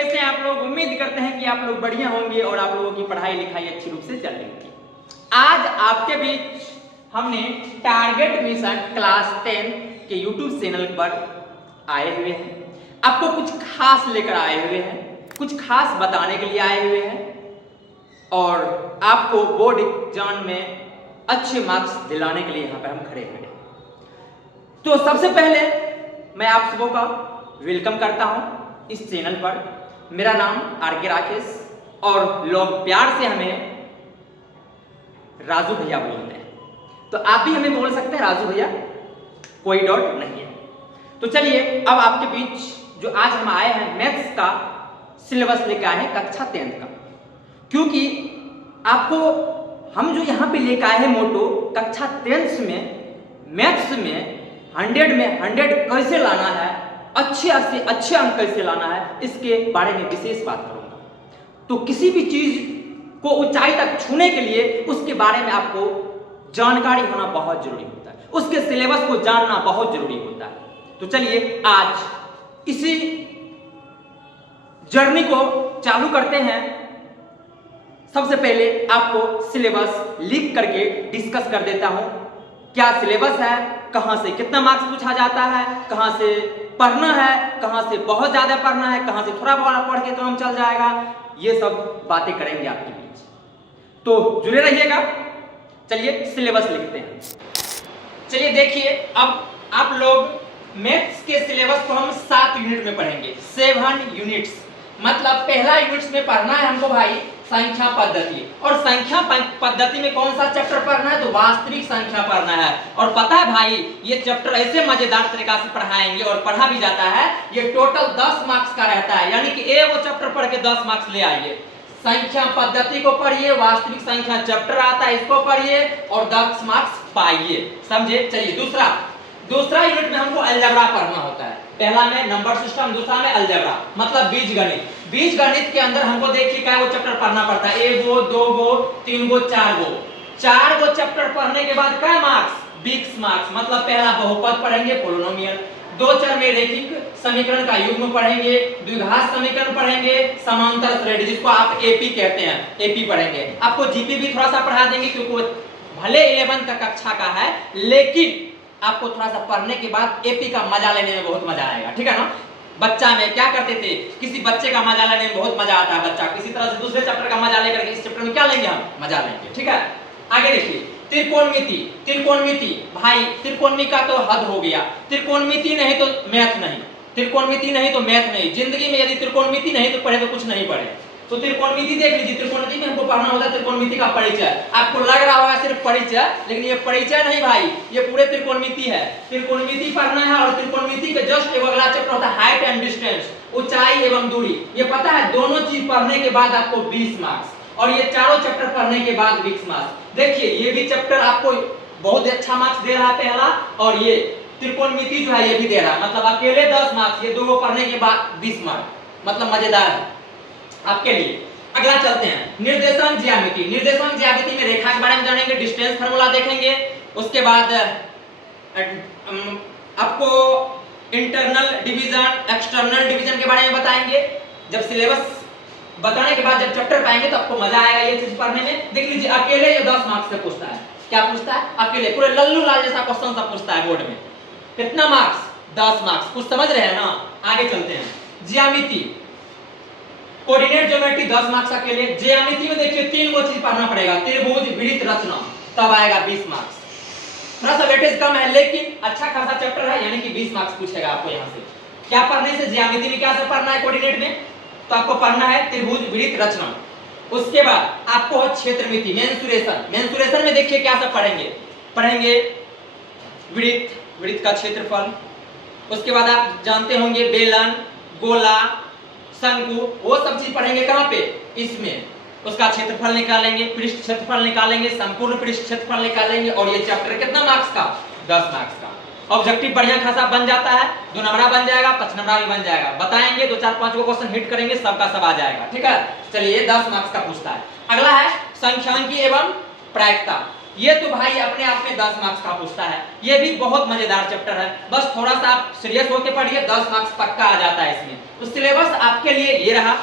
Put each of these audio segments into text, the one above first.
कैसे हैं आप लोग। उम्मीद करते हैं कि आप लोग बढ़िया होंगे और आप लोगों की पढ़ाई लिखाई अच्छी रूप से चल रही होगी। आज आपके बीच हमने टारगेट मिशन क्लास 10 के यूट्यूब चैनल पर आए हुए हैं। आपको कुछ खास लेकर आए हुए हैं, कुछ खास बताने के लिए आए हुए हैं और आपको बोर्ड एग्जाम में अच्छे मार्क्स दिलाने के लिए यहाँ पर हम खड़े हुए हैं। तो सबसे पहले मैं आप सबों का वेलकम करता हूँ इस चैनल पर। मेरा नाम आर के राकेश और लोग प्यार से हमें राजू भैया बोलते हैं, तो आप भी हमें बोल सकते हैं राजू भैया, कोई डाउट नहीं है। तो चलिए अब आपके बीच जो आज हम आए हैं मैथ्स का सिलेबस लेकर आए हैं कक्षा 10 का, क्योंकि आपको हम जो यहाँ पे लेकर आए हैं मोटो कक्षा 10 में मैथ्स में 100 में 100 कैसे लाना है, अच्छे से अच्छे अंक कैसे लाना है, इसके बारे में विशेष बात करूंगा। तो किसी भी चीज को ऊंचाई तक छूने के लिए उसके बारे में आपको जानकारी होना बहुत जरूरी होता है, उसके सिलेबस को जानना बहुत जरूरी होता है। तो चलिए आज इसी जर्नी को चालू करते हैं। सबसे पहले आपको सिलेबस लिख करके डिस्कस कर देता हूं। क्या सिलेबस है, कहां से कितना मार्क्स पूछा जाता है, कहां से पढ़ना है, कहां से बहुत ज्यादा पढ़ना है, कहां से थोड़ा बहुत पढ़ के काम चल जाएगा, ये सब बातें करेंगे आपके बीच, तो जुड़े रहिएगा। चलिए सिलेबस लिखते हैं। चलिए देखिए, अब आप लोग मैथ्स के सिलेबस को हम 7 यूनिट में पढ़ेंगे, 7 यूनिट्स। मतलब पहला यूनिट्स में पढ़ना है हमको भाई संख्या पद्धति, और संख्या पद्धति में कौन सा चैप्टर पढ़ना है, तो वास्तविक संख्या पढ़ना है। और पता है भाई ये चैप्टर ऐसे मजेदार तरीका से पढ़ाएंगे और पढ़ा भी जाता है, ये टोटल 10 मार्क्स का रहता है, यानी कि वो चैप्टर पढ़ के 10 मार्क्स ले आइए। संख्या पद्धति को पढ़िए, वास्तविक संख्या चैप्टर आता है इसको पढ़िए और 10 मार्क्स पाइए, समझे। चलिए दूसरा यूनिट में हमको अलजेब्रा पढ़ना होता है। पहला में नंबर सिस्टम, दूसरा में अलजेब्रा मतलब बीजगणित। बीजगणित के अंदर हमको देखिए क्या वो चैप्टर पढ़ना पड़ता है, 1 गो 2 गो 3 गो 4 गो चैप्टर पढ़ने के बाद क्या मार्क्स, 20 मार्क्स। मतलब पहला बहुपद पढ़ेंगे, पोलिनोमियल, 2 चर में रैखिक समीकरण का युग्म पढ़ेंगे, द्विघात समीकरण पढ़ेंगे, समांतर श्रेणी जिसको आप एपी कहते हैं, एपी पढ़ेंगे। आपको जीपी भी थोड़ा सा पढ़ा देंगे, क्योंकि भले 11 का कक्षा का है, लेकिन आपको थोड़ा सा पढ़ने के बाद एपी का मजा लेने में बहुत मजा आएगा, ठीक है ना। बच्चा में क्या करते थे, किसी बच्चे का मजा लेने में बहुत मजा आता है, बच्चा किसी तरह से दूसरे चैप्टर का मजा लेकर के इस चैप्टर में क्या लेंगे हम, मजा लेंगे, ठीक है। आगे देखिए त्रिकोणमिति भाई त्रिकोणमिति का तो हद हो गया, त्रिकोणमिति नहीं तो मैथ नहीं, त्रिकोणमिति नहीं तो मैथ नहीं। जिंदगी में यदि त्रिकोणमिति नहीं तो पढ़े तो कुछ नहीं पढ़े। तो त्रिकोणमिति देख लीजिए, त्रिकोणमिति में हमको पढ़ना होता है त्रिकोणमिति का परिचय। आपको लग रहा होगा सिर्फ परिचय, लेकिन ये परिचय नहीं भाई, ये पूरे त्रिकोणमिति है। त्रिकोणमिति पढ़ना है और त्रिकोणमिति के जस्ट एक अगला चैप्टर होता है हाइट एंड डिस्टेंस, ऊंचाई एवं दूरी। ये पता है दोनों चीज पढ़ने के बाद आपको 20 मार्क्स, और ये चारों चैप्टर पढ़ने के बाद 20 मार्क्स। देखिए ये भी चैप्टर आपको बहुत अच्छा मार्क्स दे रहा है पहला, और ये त्रिकोणमिति जो है ये भी दे रहा है, मतलब अकेले 10 मार्क्स, ये दोनों पढ़ने के बाद 20 मार्क्स, मतलब मजेदार है आपके लिए। अगला चलते हैं निर्देशांक ज्यामिति। निर्देशांक ज्यामिति में रेखा के बारे में जानेंगे, डिस्टेंस फार्मूला देखेंगे, उसके बाद आपको इंटरनल डिवीजन एक्सटर्नल डिवीजन के बारे में बताएंगे। जब सिलेबस बताने के बाद जब चैप्टर पाएंगे तो आपको मजा आएगा ये चीज पढ़ने में। देख लीजिए अकेले ये 10 मार्क्स से पूछता है, क्या पूछता है, अकेले पूरे लल्लू लाल जैसा क्वेश्चन सब पूछता है बोर्ड में। कितना मार्क्स, 10 मार्क्स। कुछ समझ रहे हैं ना। आगे चलते हैं ज्यामिति, कोऑर्डिनेट ज्योमेट्री 10 मार्क्स अकेले। ज्यामिति में देखिए 3 गो चीज पढ़ना पड़ेगा, त्रिभुज वृत्त रचना, तब आएगा 20 मार्क्स। थोड़ा सा वेटेज कम है लेकिन अच्छा खासा चैप्टर है, यानी कि 20 मार्क्स पूछेगा आपको यहाँ से। क्या पढ़ने से, ज्यामिति में क्या से पढ़ना है कोऑर्डिनेट में, तो आपको पढ़ना है त्रिभुज वृत्त रचना। उसके बाद आपको है क्षेत्रमिति, मेंसुरेशन। मेंसुरेशन में देखिए क्या सब पढ़ेंगे वृत्त का क्षेत्रफल। उसके बाद आप जानते होंगे बेलन, गोला, शंकु, वो सब चीज पढ़ेंगे कहां पे, इसमें। उसका क्षेत्रफल निकालेंगे, पृष्ठ क्षेत्रफल निकालेंगे, संपूर्ण पृष्ठ क्षेत्रफल निकालेंगे, और ये चैप्टर कितना मार्क्स का, 10 मार्क्स का। ऑब्जेक्टिव बढ़िया खासा बन जाता है, 2 नंबरा बन जाएगा, 5 नंबरा भी बन जाएगा। बताएंगे 2 4 5 को क्वेश्चन हिट करेंगे, सबका सब आ जाएगा, ठीक है। चलिए 10 मार्क्स का पूछता है। अगला है संख्यांकी एवं प्रायिकता। ये तो भाई अपने आप में 10 मार्क्स का पूछता है, ये भी बहुत मजेदार चैप्टर है, बस थोड़ा सा आप सीरियस होकर पढ़िए, 10 मार्क्स पक्का आ जाता है इसमें। तो सिलेबस आपके लिए ये रहा।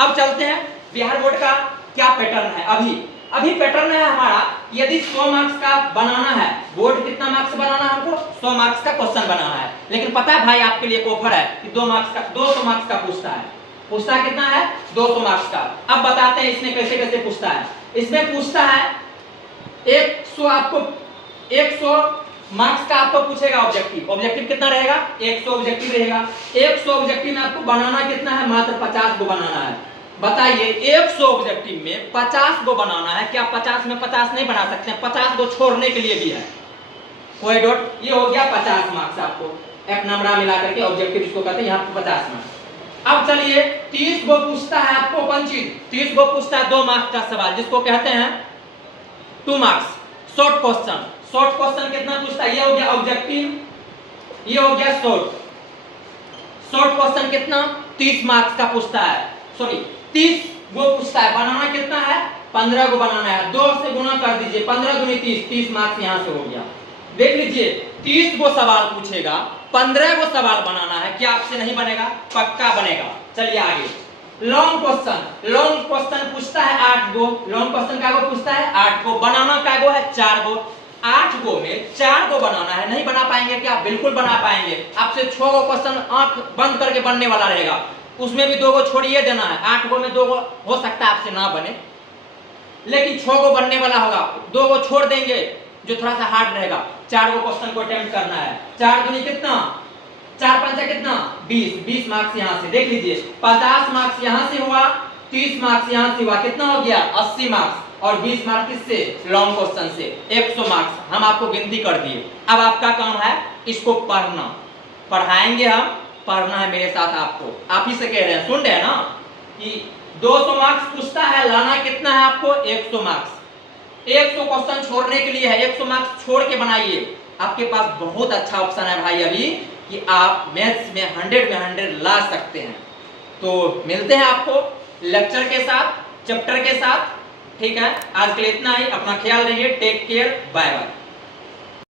अब चलते हैं बिहार बोर्ड का क्या पैटर्न है। अभी पैटर्न है हमारा, यदि 100 मार्क्स का बनाना है, बोर्ड कितना मार्क्स बनाना है हमको, 100 मार्क्स का क्वेश्चन बनाना है। लेकिन पता है भाई आपके लिए एक ऑफर है कि 200 मार्क्स का पूछता है कितना है, 200 मार्क्स का। अब बताते हैं इसमें कैसे कैसे पूछता है। इसमें पूछता है 100 मार्क्स का आपको पूछेगा ऑब्जेक्टिव कितना रहेगा, 100 ऑब्जेक्टिव रहेगा। 100 ऑब्जेक्टिव में आपको बनाना कितना है, मात्र 50 को बनाना है। बताइए 100 ऑब्जेक्टिव में 50 को बनाना है, क्या 50 में 50 नहीं बना सकते हैं, 50 को छोड़ने के लिए भी है कोई डॉट। ये हो गया 50 मार्क्स आपको, एक नंबर मिला करके ऑब्जेक्टिव इसको कहते हैं, यहाँ पे 50 मार्क्स। अब चलिए 30 को पूछता है आपको कौन चीज, 30 को पूछता है 2 मार्क्स का सवाल जिसको कहते हैं 2 मार्क्स शॉर्ट क्वेश्चन कितना पूछता है, ये हो गया ऑब्जेक्टिव, ये हो गया शॉर्ट क्वेश्चन कितना 30 मार्क्स का पूछता है, सॉरी 30 वो पूछता है, बनाना कितना है 15 को बनाना है, 2 से गुना कर दीजिए, 15 दूनी 30 मार्क्स यहां से हो गया। देख लीजिए 30 को सवाल पूछेगा, 15 को सवाल बनाना है, क्या आपसे नहीं बनेगा, पक्का बनेगा। चलिए आगे लॉन्ग क्वेश्चन पूछता है 8 गो, लॉन्ग क्वेश्चन का पूछता है 8 गो, बनाना का गो है 4 गो। 8 गो में 4 गो बनाना है, नहीं बना पाएंगे क्या, बिल्कुल बना पाएंगे। आपसे 6 गो क्वेश्चन आंख बंद करके बनने वाला रहेगा, उसमें भी 2 गो छोड़िए देना है। 8 गो में 2 गो हो सकता है आपसे ना बने, लेकिन 6 गो बनने वाला होगा, 2 गो छोड़ देंगे जो थोड़ा सा हार्ड रहेगा। 4 गो क्वेश्चन को अटेम्प्ट करना है, 4 दूनी कितना, 4 पंचा कितना 20 मार्क्स यहां से। देख लीजिए 50 मार्क्स यहां से हुआ, 30 मार्क्स यहां से हुआ, कितना हो गया 80 मार्क्स, और 20 मार्क्स किससे, लॉन्ग क्वेश्चन से 100 मार्क्स हम आपको गिनती कर दिए। अब आपका काम है इसको पढ़ना, पढ़ाएंगे हम, पढ़ना है मेरे साथ आपको, आप ही से कह रहे हैं, सुन रहे हैं ना कि 200 मार्क्स पूछता है, लाना कितना है आपको 100 मार्क्स। 100 क्वेश्चन छोड़ने के लिए है, 100 मार्क्स छोड़ के बनाइए। आपके पास बहुत अच्छा ऑप्शन है भाई अभी कि आप मैथ्स में 100 में 100 ला सकते हैं। तो मिलते हैं आपको लेक्चर के साथ, चैप्टर के साथ, ठीक है। आज के लिए इतना ही, अपना ख्याल रखिए, टेक केयर, बाय बाय।